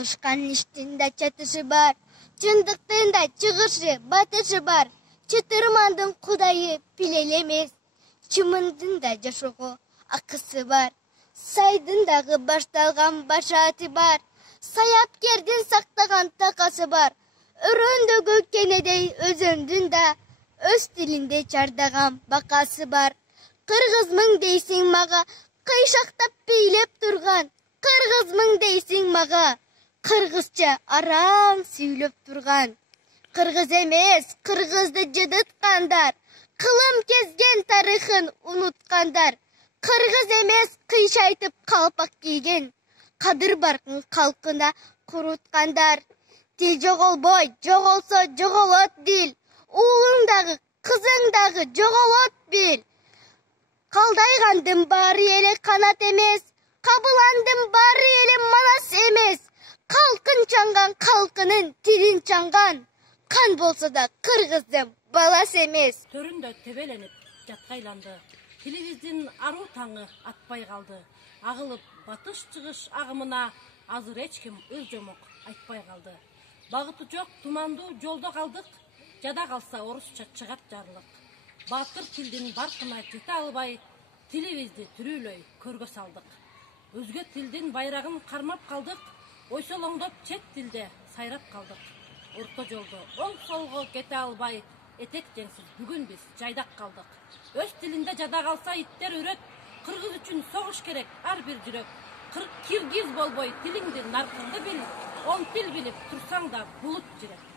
Алышкан иштин да чатышы бар, чындыктын да чыгышы, батышы бар. Чытырмандын кудайы пилел эмес, чымындын да жашоого акысы бар. Сайдын дагы башталган башааты бар, саяпкердин сактаган такасы бар. Өрөндөгү кенедей өзөндүн да өз тилинде чардаган бакасы бар. Кыргызмын дейсиң мага, кыйшактап бийлеп турган. Кыргызмын дейсиң мага, кыргызча араң сүйлөп турган. Кыргыз эмес, кыргызды жыдыткандар, кылым кезген тарыхын унуткандар. Кыргыз эмес, кыйшайтып калпак кийген, кадыр баркын калкына куруткандар. Дил жоголбой, жоголсо жоголот дил. Уулуң дагы, кызың дагы жоголот бил. Калдайгандын баары эле канат эмес, кабыландын баары эле манас эмес. Калкын чаңган калкынын тилин чаңган. Кан болсо да кыргыздын баласы эмес. Төрүндө тебеленип жаткайланды. Тилибиздин аруу таңы атпай калды. Агылып батыш чыгыш агымына азыр эч ким өз жомок айтпай калды. Багыты жок тумандуу жолдо калдык. Жада калса орусча чыгат жарлык. Баатыр тилдин баркына жете албай, тилибизди түрүүлөй көргө салдык. Өзгө тилдин байрагын кармап калдык. Ойсолоңдоп чет тилде сайрап калдык. Орто жолдо оң солго кете албай, этек жеңсиз бүгүн биз жайдак калдык. Өз тилинде жада калса иттер үрөт, кыргыз үчүн согуш керек ар бир жүрөк. Киргиз болбой тилиңди наркыңды бил, он тил билип турсаң да булут жүрөк.